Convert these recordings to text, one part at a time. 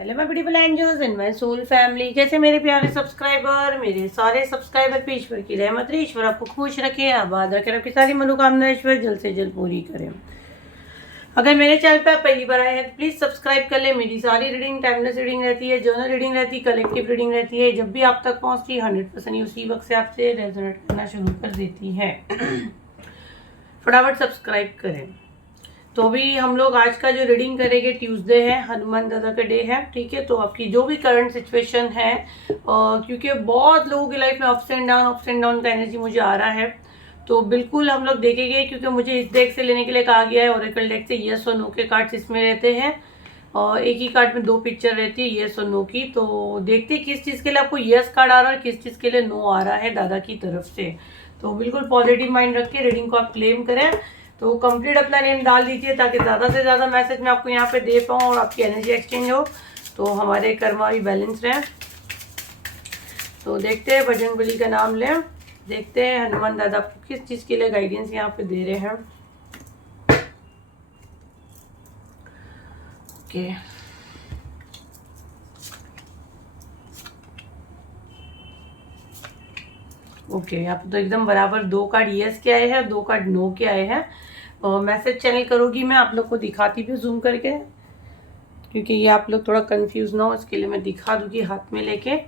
Hello my beautiful angels and my soul family. कैसे मेरे प्यारे सब्सक्राइबर, मेरे सारे सब्सक्राइबर पे ईश्वर की रहमत रहे, ईश्वर आपको खुश रखे, आबाद रखे, आपकी सारी मनोकामना ईश्वर जल्द से जल्द पूरी करे। अगर मेरे चैनल पे आप पहली बार आए हैं तो प्लीज सब्सक्राइब कर ले। मेरी सारी रीडिंग टाइमलेस रीडिंग रहती है, जर्नल रीडिंग रहती है, कलेक्टिव रीडिंग रहती है। जब भी आप तक पहुंचती है 100% उसी वक्त से आपसे रेजोनेट करना शुरू कर देती है। फटाफट सब्सक्राइब करें। तो भी हम लोग आज का जो रीडिंग करेंगे, ट्यूसडे है, हनुमान दादा का डे है, ठीक है। तो आपकी जो भी करंट सिचुएशन है, क्योंकि बहुत लोगों की लाइफ में अप्स एंड डाउन का एनर्जी मुझे आ रहा है, तो बिल्कुल हम लोग देखेंगे। क्योंकि मुझे इस डेक से लेने के लिए कहा गया है, ओरेकल डेक से यस और नो के कार्ड्स इसमें रहते हैं और एक ही कार्ड में 2 पिक्चर रहती है यस और नो की। तो देखते किस चीज़ के लिए आपको यस कार्ड आ रहा है, किस चीज़ के लिए नो आ रहा है दादा की तरफ से। तो बिल्कुल पॉजिटिव माइंड रख के रीडिंग को आप क्लेम करें। तो कंप्लीट अपना नेम डाल दीजिए ताकि ज़्यादा से ज़्यादा मैसेज मैं आपको यहाँ पे दे पाऊँ और आपकी एनर्जी एक्सचेंज हो, तो हमारे कर्मा भी बैलेंस रहे। तो देखते हैं, बजरंगबली का नाम लें, देखते हैं हनुमान दादा आपको किस चीज़ के लिए गाइडेंस यहाँ पे दे रहे हैं। ओके, ओके, यहाँ पे तो एकदम बराबर 2 कार्ड यस के आए हैं, 2 कार्ड नो के आए हैं। मैसेज चैनल करोगी, मैं आप लोग को दिखाती भी जूम करके, क्योंकि ये आप लोग थोड़ा कंफ्यूज ना हो, इसके लिए मैं दिखा दूंगी हाथ में लेके।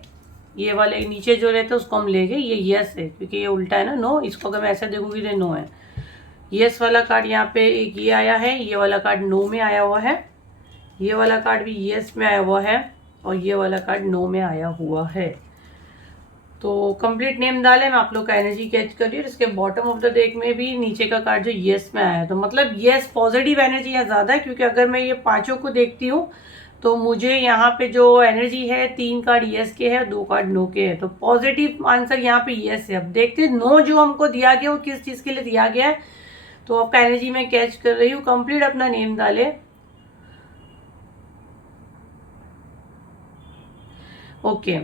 ये वाले नीचे जो रहता है उसको हम लेंगे, ये यस है क्योंकि ये उल्टा है ना, नो। इसको अगर मैं ऐसे देखूंगी तो नो है। यस वाला कार्ड यहाँ पे एक ये आया है, ये वाला कार्ड नो में आया हुआ है, ये वाला कार्ड भी यस में आया हुआ है और ये वाला कार्ड नो में आया हुआ है। तो कंप्लीट नेम डाले, मैं आप लोग का एनर्जी कैच कर रही हूँ। इसके बॉटम ऑफ द डेक में भी नीचे का कार्ड जो यस में आया है, तो मतलब यस पॉजिटिव एनर्जी यहाँ ज़्यादा है। क्योंकि अगर मैं ये 5 को देखती हूँ तो मुझे यहाँ पे जो एनर्जी है, 3 कार्ड यस के हैं, 2 कार्ड नो के हैं, तो पॉजिटिव आंसर यहाँ पे यस है। अब देखते हैं नो जो हमको दिया गया वो किस चीज़ के लिए दिया गया है। तो आपका एनर्जी मैं कैच कर रही हूँ। कंप्लीट अपना नेम डाले। ओके,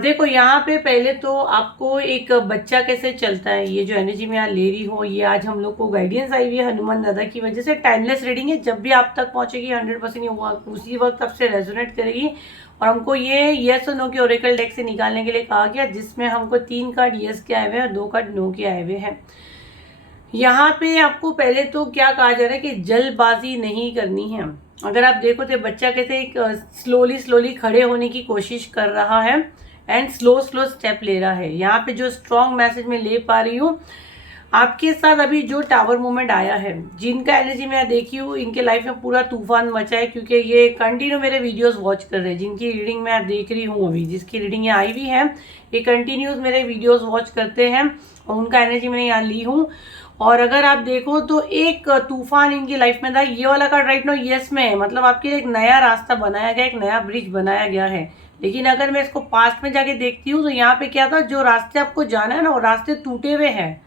देखो यहाँ पे पहले तो आपको एक बच्चा कैसे चलता है, ये जो एनर्जी मैं यहाँ ले रही हूँ, ये आज हम लोग को गाइडेंस आई हुई है हनुमान दादा की वजह से। टाइमलेस रीडिंग है, जब भी आप तक पहुंचेगी 100% उसी वक्त आपसे रेजोनेट करेगी। और हमको ये यस और नो के ओरेकल डेक से निकालने के लिए कहा गया, जिसमें हमको 3 कार्ड यस के आए हुए हैं और 2 कार्ड नो के आए हुए हैं। यहाँ पे आपको पहले तो क्या कहा जा रहा है कि जल्दबाजी नहीं करनी है। अगर आप देखो तो बच्चा कैसे एक स्लोली खड़े होने की कोशिश कर रहा है एंड स्लो स्टेप ले रहा है। यहाँ पे जो स्ट्रॉन्ग मैसेज मैं ले पा रही हूँ, आपके साथ अभी जो टावर मूवमेंट आया है, जिनका एनर्जी मैं देखी हूँ, इनके लाइफ में पूरा तूफान मचा है। क्योंकि ये कंटिन्यू मेरे वीडियोस वॉच कर रहे हैं, जिनकी रीडिंग मैं देख रही हूँ अभी, जिसकी रीडिंग यहाँ आई हुई है, ये कंटिन्यूस मेरे वीडियोस वॉच करते हैं और उनका एनर्जी मैंने यहाँ ली हूँ। और अगर आप देखो तो एक तूफान इनकी लाइफ में था। ये वाला कार्ड राइट नो यस में है, मतलब आपके लिए एक नया रास्ता बनाया गया, एक नया ब्रिज बनाया गया है। लेकिन अगर मैं इसको पास्ट में जाके देखती हूँ तो यहाँ पे क्या था, जो रास्ते आपको जाना है ना, वो रास्ते टूटे हुए हैं।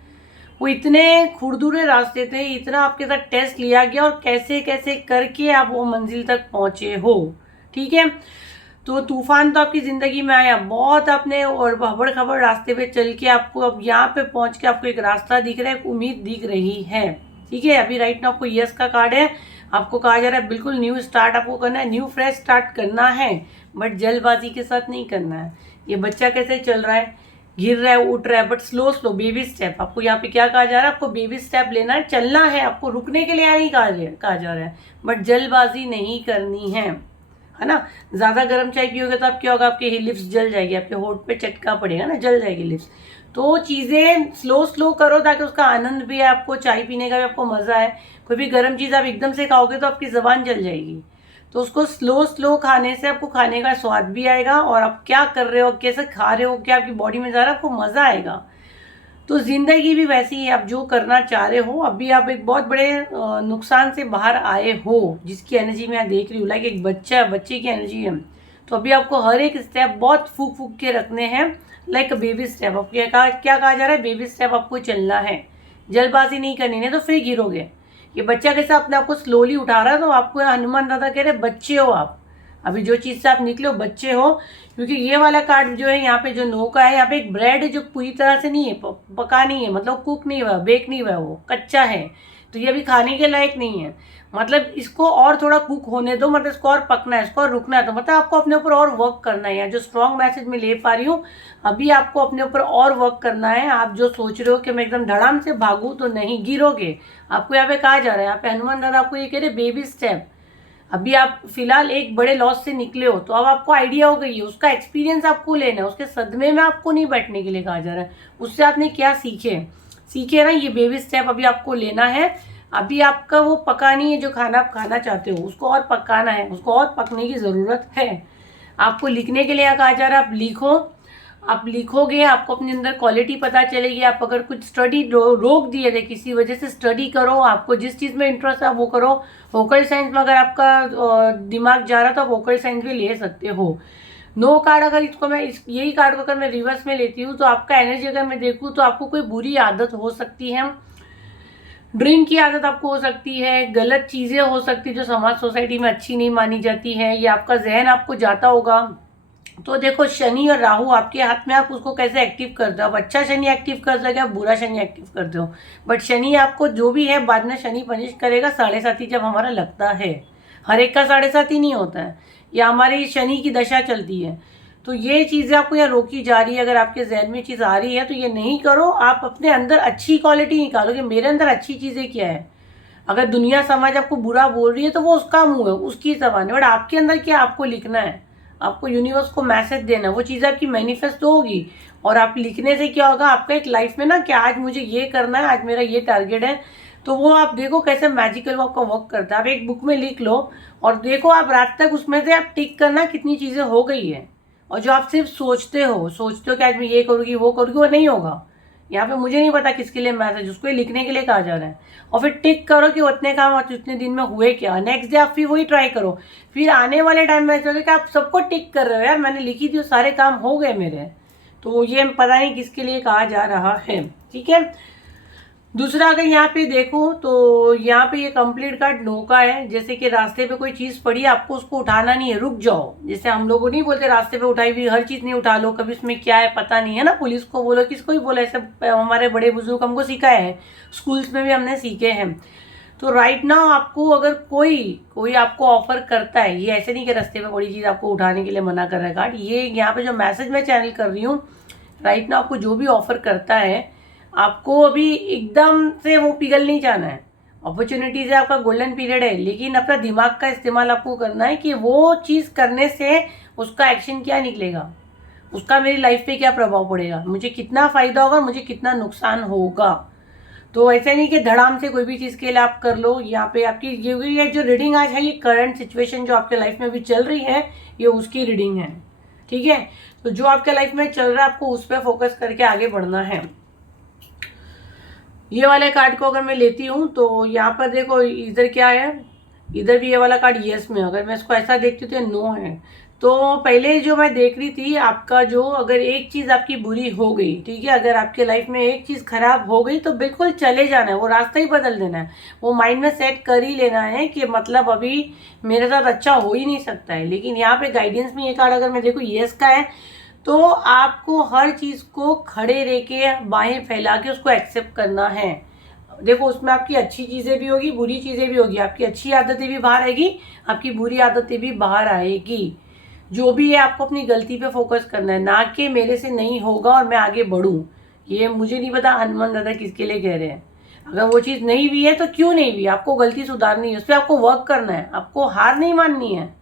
वो इतने खुरदुरे रास्ते थे, इतना आपके साथ टेस्ट लिया गया और कैसे कैसे करके आप वो मंजिल तक पहुंचे हो, ठीक है। तो तूफान तो आपकी जिंदगी में आया बहुत, आपने और हबड़ खबड़ रास्ते पे चल के आपको अब यहाँ पे पहुंच के आपको एक रास्ता दिख रहा है, एक उम्मीद दिख रही है, ठीक है। अभी राइट नाउ आपको यस का कार्ड है, आपको कहा जा रहा है बिल्कुल न्यू स्टार्ट आपको करना है, न्यू फ्रेश स्टार्ट करना है, बट जल्दबाजी के साथ नहीं करना है। ये बच्चा कैसे चल रहा है, गिर रहा है, उठ रहा है, बट स्लो बेबी स्टेप। आपको यहाँ पे क्या कहा जा रहा है, आपको बेबी स्टेप लेना है, चलना है, आपको रुकने के लिए नहीं कहा जा रहा है, बट जल्दबाजी नहीं करनी है ना। ज़्यादा गर्म चाय पियोगे तो आप क्या होगा, आपके लिप्स जल जाएगी, आपके होठ पे चटका पड़ेगा ना, जल जाएगी लिप्स। तो चीज़ें स्लो करो ताकि उसका आनंद भी है, आपको चाय पीने का भी आपको मज़ा है। कोई भी गर्म चीज़ आप एकदम से खाओगे तो आपकी ज़बान जल जाएगी। तो उसको स्लो खाने से आपको खाने का स्वाद भी आएगा और आप क्या कर रहे हो, कैसे खा रहे हो, क्या आपकी बॉडी में जा रहा है, आपको मज़ा आएगा। तो जिंदगी भी वैसी ही, आप जो करना चाह रहे हो, अभी आप एक बहुत बड़े नुकसान से बाहर आए हो, जिसकी एनर्जी मैं देख रही हूँ, लाइक एक बच्चे की एनर्जी है। तो अभी आपको हर एक स्टेप बहुत फूक के रखने हैं, लाइक बेबी स्टेप। आपको क्या कहा जा रहा है, बेबी स्टेप आपको चलना है, जल्दबाजी नहीं करनी है तो फिर गिरोगे। ये बच्चा कैसे अपने आपको स्लोली उठा रहा है, तो आपको हनुमान दादा कह रहे बच्चे हो आप, अभी जो चीज़ से आप निकले हो बच्चे हो। क्योंकि ये वाला कार्ड जो है यहाँ पे जो नो का है, यहाँ पे एक ब्रेड है जो पूरी तरह से नहीं है, पका नहीं है, मतलब कुक नहीं हुआ, बेक नहीं हुआ, वो कच्चा है, तो ये अभी खाने के लायक नहीं है। मतलब इसको और थोड़ा कुक होने दो, मतलब इसको और पकना है, इसको और रुकना है, तो मतलब आपको अपने ऊपर और वर्क करना है। या जो स्ट्रॉन्ग मैसेज मैं ले पा रही हूँ, अभी आपको अपने ऊपर और वर्क करना है। आप जो सोच रहे हो कि मैं एकदम धड़ाम से भागूं, तो नहीं, गिरोगे। आपको यहाँ पे कहा जा रहा है, यहाँ पे हनुमान दादा आपको ये कह रहे बेबी स्टेप। अभी आप फिलहाल एक बड़े लॉस से निकले हो, तो अब आपको आइडिया हो गई है, उसका एक्सपीरियंस आपको लेना है, उसके सदमे में आपको नहीं बैठने के लिए कहा जा रहा है। उससे आपने क्या सीखे ना, ये बेबी स्टेप अभी आपको लेना है। अभी आपका वो पका नहीं है, जो खाना आप खाना चाहते हो उसको और पकाना है, उसको और पकने की ज़रूरत है। आपको लिखने के लिए कहा जा रहा है, आप लिखो। आप लिखोगे, आपको अपने अंदर क्वालिटी पता चलेगी। आप अगर कुछ स्टडी रोक दिए थे किसी वजह से, स्टडी करो। आपको जिस चीज़ में इंटरेस्ट है वो करो। वोकल साइंस में अगर आपका दिमाग जा रहा तो आप वोकल साइंस भी ले सकते हो। नो कार्ड, अगर इसको मैं यही कार्ड को अगर मैं रिवर्स में लेती हूँ, तो आपका एनर्जी अगर मैं देखूँ तो आपको कोई बुरी आदत हो सकती है। ड्रिंक की आदत आपको हो सकती है, गलत चीज़ें हो सकती है जो समाज सोसाइटी में अच्छी नहीं मानी जाती है, या आपका जहन आपको जाता होगा। तो देखो, शनि और राहु आपके हाथ में, आप उसको कैसे एक्टिव करते हो। आप अच्छा शनि एक्टिव कर दो, आप बुरा शनि एक्टिव करते हो। बट शनि आपको जो भी है, बाद में शनि पनिश करेगा 7.5 जब हमारा लगता है। हर एक का 7.5 नहीं होता है, या हमारी शनि की दशा चलती है। तो ये चीज़ें आपको यहाँ रोकी जा रही है। अगर आपके जहन में चीज़ आ रही है तो ये नहीं करो। आप अपने अंदर अच्छी क्वालिटी निकालो कि मेरे अंदर अच्छी चीज़ें क्या है। अगर दुनिया समाज आपको बुरा बोल रही है तो वो उसका मुंह है, उसकी जबान है। बट आपके अंदर क्या आपको लिखना है, आपको यूनिवर्स को मैसेज देना है। वो चीज़ आपकी मैनिफेस्ट होगी। और आप लिखने से क्या होगा, आपका एक लाइफ में ना, कि आज मुझे ये करना है, आज मेरा ये टारगेट है, तो वो आप देखो कैसे मैजिकल आपका वर्क करता है। आप एक बुक में लिख लो और देखो, आप रात तक उसमें से आप टिक करना कितनी चीज़ें हो गई है। और जो आप सिर्फ सोचते हो कि आज मैं ये करूँगी वो करूँगी, वो नहीं होगा। यहाँ पे मुझे नहीं पता किसके लिए मैसेज, उसको ही लिखने के लिए कहा जा रहा है। और फिर टिक करो कि उतने काम और उतने दिन में हुए क्या। नेक्स्ट डे आप फिर वही ट्राई करो। फिर आने वाले टाइम में ऐसा होगा कि आप सबको टिक कर रहे हो, यार मैंने लिखी थी, सारे काम हो गए मेरे। तो ये पता नहीं किसके लिए कहा जा रहा है, ठीक है। दूसरा, अगर यहाँ पे देखो तो यहाँ पे ये कंप्लीट कार्ड नो का है। जैसे कि रास्ते पे कोई चीज़ पड़ी, आपको उसको उठाना नहीं है, रुक जाओ। जैसे हम लोगों नहीं बोलते रास्ते पे उठाई हुई हर चीज़ नहीं उठा लो, कभी उसमें क्या है पता नहीं है ना। पुलिस को बोलो, किसको ही बोला, ऐसे हमारे बड़े बुजुर्ग हमको सिखाए हैं, स्कूल्स में भी हमने सीखे हैं। तो राइट नाउ आपको अगर कोई आपको ऑफर करता है, ये ऐसे नहीं कि रास्ते पे बड़ी चीज़ आपको उठाने के लिए मना कर रहा है कार्ड, ये यहाँ पे जो मैसेज मैं चैनल कर रही हूँ, राइट नाउ आपको जो भी ऑफर करता है, आपको अभी एकदम से वो पिघल नहीं जाना है। अपॉर्चुनिटीज है, आपका गोल्डन पीरियड है, लेकिन अपना दिमाग का इस्तेमाल आपको करना है कि वो चीज़ करने से उसका एक्शन क्या निकलेगा, उसका मेरी लाइफ पे क्या प्रभाव पड़ेगा, मुझे कितना फ़ायदा होगा, मुझे कितना नुकसान होगा। तो ऐसा नहीं कि धड़ाम से कोई भी चीज़ के लिए आप कर लो। यहाँ पे आपकी ये जो रीडिंग आज है, ये करंट सिचुएशन जो आपके लाइफ में अभी चल रही है, ये उसकी रीडिंग है, ठीक है। तो जो आपके लाइफ में चल रहा है, आपको उस पर फोकस करके आगे बढ़ना है। ये वाले कार्ड को अगर मैं लेती हूँ तो यहाँ पर देखो, इधर क्या है, इधर भी ये वाला कार्ड यस में। अगर मैं इसको ऐसा देखती हूँ तो ये नो है। तो पहले जो मैं देख रही थी, आपका जो अगर एक चीज़ आपकी बुरी हो गई, ठीक है, अगर आपके लाइफ में एक चीज़ खराब हो गई तो बिल्कुल चले जाना है, वो रास्ता ही बदल देना है। वो माइंड में सेट कर ही लेना है कि मतलब अभी मेरे साथ अच्छा हो ही नहीं सकता है। लेकिन यहाँ पे गाइडेंस में ये कार्ड अगर मैं देखूँ यस का है, तो आपको हर चीज़ को खड़े रह के, बाहें फैला के उसको एक्सेप्ट करना है। देखो, उसमें आपकी अच्छी चीज़ें भी होगी, बुरी चीज़ें भी होगी। आपकी अच्छी आदतें भी बाहर आएगी, आपकी बुरी आदतें भी बाहर आएगी। जो भी है, आपको अपनी गलती पे फोकस करना है, ना कि मेरे से नहीं होगा और मैं आगे बढ़ूँ। ये मुझे नहीं पता हनुमान दादा किसके लिए कह रहे हैं। अगर वो चीज़ नहीं भी है तो क्यों नहीं भी, आपको गलती सुधारनी है, उस पर आपको वर्क करना है, आपको हार नहीं माननी है,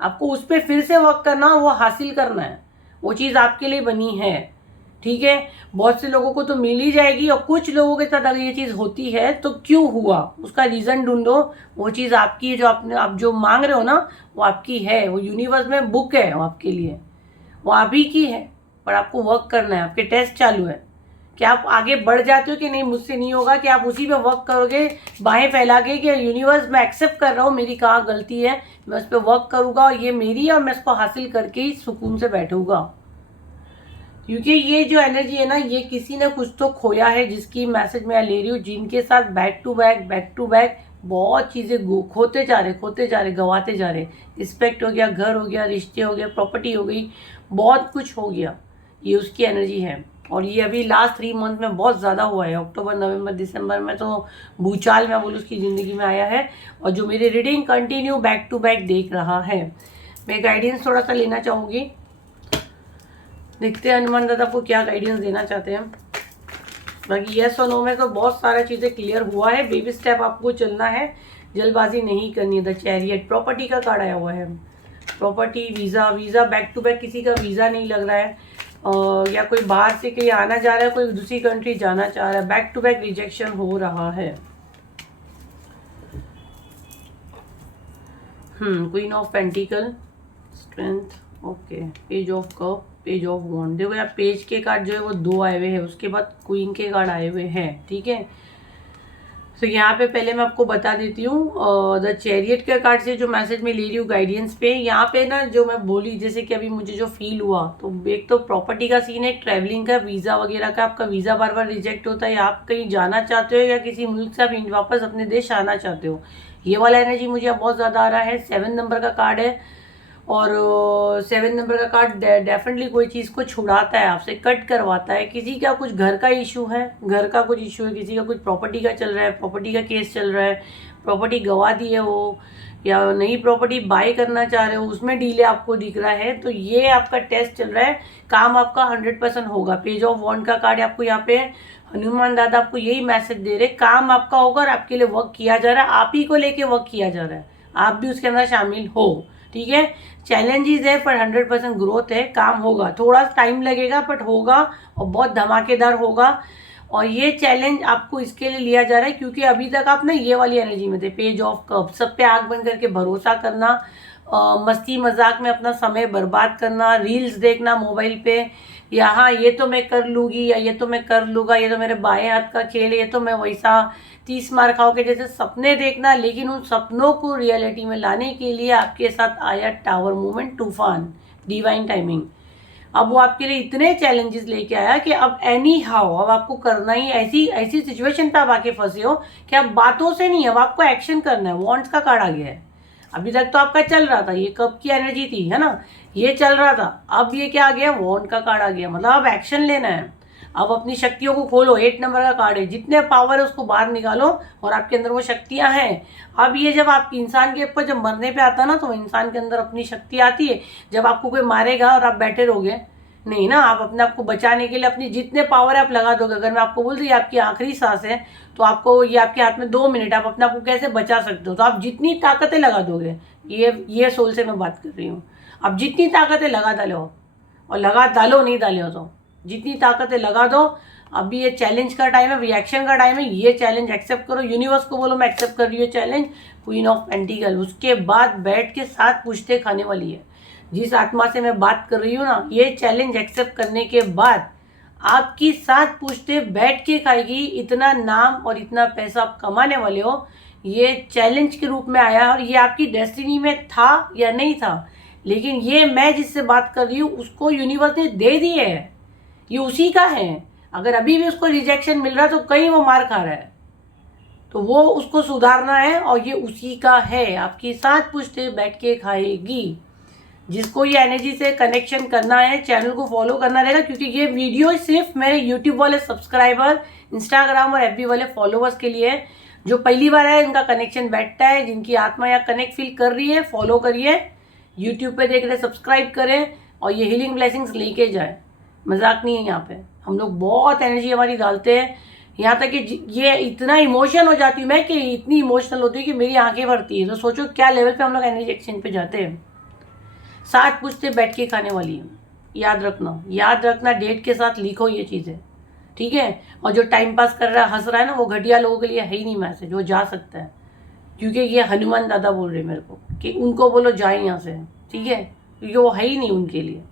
आपको उस पर फिर से वर्क करना, वो हासिल करना है। वो चीज़ आपके लिए बनी है, ठीक है। बहुत से लोगों को तो मिल ही जाएगी, और कुछ लोगों के साथ अगर ये चीज़ होती है तो क्यों हुआ, उसका रीज़न ढूंढो। वो चीज़ आपकी है, जो आप जो मांग रहे हो ना, वो आपकी है। वो यूनिवर्स में बुक है, वो आपके लिए, वो आप ही की है। पर आपको वर्क करना है, आपके टेस्ट चालू है कि आप आगे बढ़ जाते हो कि नहीं, मुझसे नहीं होगा, कि आप उसी पे वर्क करोगे बाहें फैला के कि यूनिवर्स मैं एक्सेप्ट कर रहा हूँ, मेरी कहाँ गलती है, मैं उस पर वर्क करूँगा और ये मेरी है, और मैं इसको हासिल करके ही सुकून से बैठूंगा। क्योंकि ये जो एनर्जी है ना, ये किसी ने कुछ तो खोया है, जिसकी मैसेज मैं ले रही हूँ, जिनके साथ बैक टू बैक बहुत चीज़ें खोते जा रहे, गवाते जा रहे। रिस्पेक्ट हो गया, घर हो गया, रिश्ते हो गए, प्रॉपर्टी हो गई, बहुत कुछ हो गया। ये उसकी एनर्जी है। और ये अभी लास्ट 3 मंथ में बहुत ज़्यादा हुआ है। अक्टूबर, नवंबर, दिसंबर में तो भूचाल मैं बोलूँ उसकी ज़िंदगी में आया है। और जो मेरी reading continue back to back देख रहा है, मैं गाइडेंस थोड़ा सा लेना चाहूँगी। देखते हैं हनुमान दादा को क्या गाइडेंस देना चाहते हैं। बाकी यस और नो में तो बहुत सारा चीज़ें क्लियर हुआ है। बेबी स्टेप आपको चलना है, जल्दबाजी नहीं करनी है। द चैरियट, प्रॉपर्टी का कार्ड आया हुआ है। Property, visa, visa back to back किसी का वीज़ा नहीं लग रहा है, या कोई बाहर से कहीं आना जा रहा है, कोई दूसरी कंट्री जाना चाह रहा है। बैक टू बैक रिजेक्शन हो रहा है। Queen of pentacle, strength, okay, page of cup, page of wand. देखो यार, पेज के कार्ड जो है वो 2 आए हुए हैं, उसके बाद क्वीन के कार्ड आए हुए हैं, ठीक है। तो यहाँ पे पहले मैं आपको बता देती हूँ द चैरियट के कार्ड से जो मैसेज मैं ले रही हूँ गाइडेंस पे, यहाँ पे ना जो मैं बोली, जैसे कि अभी मुझे जो फील हुआ, तो एक तो प्रॉपर्टी का सीन है, ट्रैवलिंग का, वीज़ा वगैरह का। आपका वीज़ा बार बार रिजेक्ट होता है, या आप कहीं जाना चाहते हो, या किसी मुल्क से आप वापस अपने देश आना चाहते हो। ये वाला एनर्जी मुझे अब बहुत ज़्यादा आ रहा है। 7 नंबर का कार्ड है, और 7 नंबर का कार्ड डेफिनेटली कोई चीज़ को छुड़ाता है, आपसे कट करवाता है। किसी का कुछ घर का इशू है, घर का कुछ इशू है, किसी का कुछ प्रॉपर्टी का चल रहा है, प्रॉपर्टी का केस चल रहा है, प्रॉपर्टी गवा दी है वो, या नई प्रॉपर्टी बाय करना चाह रहे हो, उसमें डीले आपको दिख रहा है। तो ये आपका टेस्ट चल रहा है, काम आपका 100% होगा। पेज ऑफ वॉन्ड का कार्ड आपको यहाँ पे हनुमान दादा आपको यही मैसेज दे रहे, काम आपका होगा और आपके लिए वर्क किया जा रहा है, आप ही को लेके वर्क किया जा रहा है, आप भी उसके अंदर शामिल हो, ठीक है। चैलेंजेस है पर 100% ग्रोथ है, काम होगा, थोड़ा टाइम लगेगा बट होगा, और बहुत धमाकेदार होगा। और ये चैलेंज आपको इसके लिए लिया जा रहा है क्योंकि अभी तक आप ना ये वाली एनर्जी में थे, पेज ऑफ कप, सब पे आंख बंद करके भरोसा करना, मस्ती मजाक में अपना समय बर्बाद करना, रील्स देखना मोबाइल पे, या हाँ ये तो मैं कर लूँगी, या ये तो मैं कर लूँगा, ये तो मेरे बाएं हाथ का खेल है, ये तो मैं वैसा 30 मार खाओ के जैसे सपने देखना। लेकिन उन सपनों को रियलिटी में लाने के लिए आपके साथ आया टावर मूवमेंट, तूफान, डिवाइन टाइमिंग। अब वो आपके लिए इतने चैलेंजेस लेके आया कि अब एनी हाउ अब आपको करना ही, ऐसी ऐसी सिचुएशन पे आप आके फंसे हो कि अब बातों से नहीं, अब आपको एक्शन करना है। वॉन्ट्स का कार्ड आ गया है। अभी तक तो आपका चल रहा था, ये कब की एनर्जी थी, है ना, ये चल रहा था। अब ये क्या आ गया, वॉन्ड का कार्ड आ गया, मतलब अब एक्शन लेना है। अब अपनी शक्तियों को खोलो, 8 नंबर का कार्ड है, जितने पावर है उसको बाहर निकालो, और आपके अंदर वो शक्तियां हैं। अब ये जब आप इंसान के ऊपर जब मरने पे आता ना, तो इंसान के अंदर अपनी शक्ति आती है। जब आपको कोई मारेगा और आप बैठे रहोगे नहीं ना, आप अपने आप को बचाने के लिए अपनी जितने पावर है आप लगा दोगे। अगर मैं आपको बोल दूँ आपकी आखिरी सांस है, तो आपको ये आपके हाथ में 2 मिनट, आप अपने आप को कैसे बचा सकते हो, तो आप जितनी ताकतें लगा दोगे, ये सोल से मैं बात कर रही हूँ। अब जितनी ताकतें लगा डालो, और लगा डालो, नहीं डाले हो तो जितनी ताकतें लगा दो। अभी ये चैलेंज का टाइम है, रिएक्शन का टाइम है। ये चैलेंज एक्सेप्ट करो, यूनिवर्स को बोलो मैं एक्सेप्ट कर रही हूँ चैलेंज, क्वीन ऑफ पेंटिकल। उसके बाद बैठ के 7 पुश्ते खाने वाली है। जिस आत्मा से मैं बात कर रही हूँ ना, ये चैलेंज एक्सेप्ट करने के बाद आपकी 7 पुश्ते बैठ के खाएगी। इतना नाम और इतना पैसा आप कमाने वाले हो, ये चैलेंज के रूप में आया। और ये आपकी डेस्टिनी में था या नहीं था, लेकिन ये मैं जिससे बात कर रही हूँ उसको यूनिवर्स ने दे दी है, ये उसी का है। अगर अभी भी उसको रिजेक्शन मिल रहा है तो कहीं वो मार खा रहा है, तो वो उसको सुधारना है, और ये उसी का है। आपकी 7 पुश्ते बैठ के खाएगी। जिसको ये एनर्जी से कनेक्शन करना है, चैनल को फॉलो करना रहेगा, क्योंकि ये वीडियो सिर्फ मेरे यूट्यूब वाले सब्सक्राइबर, इंस्टाग्राम और एफबी वाले फॉलोवर्स के लिए है। जो पहली बार है इनका कनेक्शन बैठता है, जिनकी आत्मा या कनेक्ट फील कर रही है, फॉलो करिए, यूट्यूब पे देख रहे सब्सक्राइब करें, और ये हीलिंग ब्लेसिंग्स लेके जाए। मजाक नहीं है, यहाँ पे हम लोग बहुत एनर्जी हमारी डालते हैं, यहाँ तक कि ये इतना इमोशन हो जाती हूँ मैं, कि इतनी इमोशनल होती है कि मेरी आंखें भरती है। तो सोचो क्या लेवल पे हम लोग एनर्जी एक्सचेंज पे जाते हैं। 7 पुश्ते बैठ के खाने वाली है, याद रखना, डेट के साथ लिखो ये चीज़ें, ठीक है। और जो टाइम पास कर रहा है, हंस रहा है ना, वो घटिया लोगों के लिए है ही नहीं मैसेज, वो जा सकता है। क्योंकि ये हनुमान दादा बोल रहे मेरे को कि उनको बोलो जाए यहाँ से, ठीक है, क्योंकि वो है ही नहीं उनके लिए।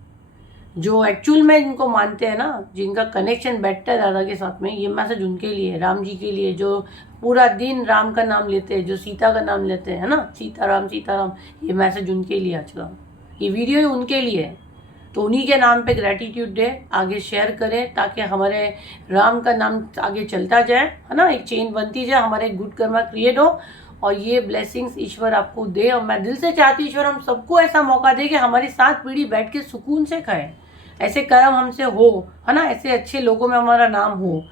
जो एक्चुअल में इनको मानते हैं ना, जिनका कनेक्शन बैठता है दादा के साथ में, ये मैसेज उनके लिए, राम जी के लिए, जो पूरा दिन राम का नाम लेते हैं, जो सीता का नाम लेते हैं ना, सीताराम सीताराम, ये मैसेज उनके लिए आज का ये वीडियो ही उनके लिए है। तो उन्हीं के नाम पे ग्रैटिट्यूड डे आगे शेयर करें, ताकि हमारे राम का नाम आगे चलता जाए, है ना, एक चेन बनती जाए, हमारे गुड कर्मा क्रिएट हो, और ये ब्लेसिंग्स ईश्वर आपको दे। और मैं दिल से चाहती हूँ ईश्वर हम सबको ऐसा मौका दे कि हमारी 7 पीढ़ी बैठ के सुकून से खाए, ऐसे कर्म हमसे हो, है ना, ऐसे अच्छे लोगों में हमारा नाम हो।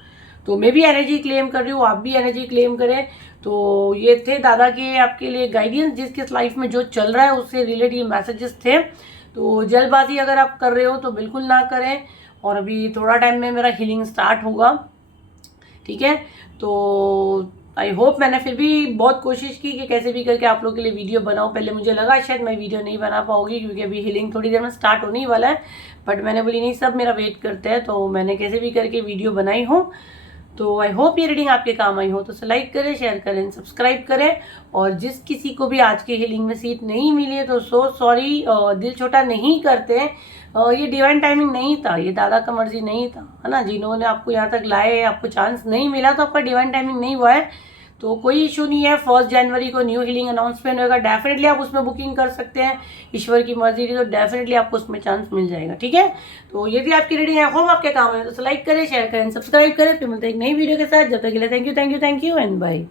तो मैं भी एनर्जी क्लेम कर रही हूँ, आप भी एनर्जी क्लेम करें। तो ये थे दादा के आपके लिए गाइडेंस, जिसके लाइफ में जो चल रहा है उससे रिलेटेड ये मैसेजेस थे। तो जल्दबाजी अगर आप कर रहे हो तो बिल्कुल ना करें, और अभी थोड़ा टाइम में मेरा हीलिंग स्टार्ट होगा, ठीक है। तो आई होप, मैंने फिर भी बहुत कोशिश की कि कैसे भी करके आप लोग के लिए वीडियो बनाऊं। पहले मुझे लगा शायद मैं वीडियो नहीं बना पाऊंगी क्योंकि अभी हीलिंग थोड़ी देर में स्टार्ट होने ही वाला है, बट मैंने बोली नहीं, सब मेरा वेट करते हैं, तो मैंने कैसे भी करके वीडियो बनाई हूँ। तो आई होप ये रीडिंग आपके काम आई हो। तो लाइक करें, शेयर करें, सब्सक्राइब करें। और जिस किसी को भी आज के हीलिंग में सीट नहीं मिली है तो सो सॉरी, दिल छोटा नहीं करते। ये डिवाइन टाइमिंग नहीं था, ये दादा का मर्जी नहीं था, है ना। जिन्होंने आपको यहाँ तक लाए, आपको चांस नहीं मिला तो आपका डिवाइन टाइमिंग नहीं हुआ है, तो कोई इशू नहीं है। 1 जनवरी को न्यू हीलिंग अनाउंसमेंट होगा, डेफिनेटली आप उसमें बुकिंग कर सकते हैं। ईश्वर की मर्जी थी तो डेफिनेटली आपको उसमें चांस मिल जाएगा, ठीक है। तो ये थी आपकी रीडिंग, आई होप आपके काम है। तो लाइक करें, शेयर करें, सब्सक्राइब करें। फिर मिलते हैं एक नई वीडियो के साथ। जब तक के लिए thank you, thank you, thank you and bye.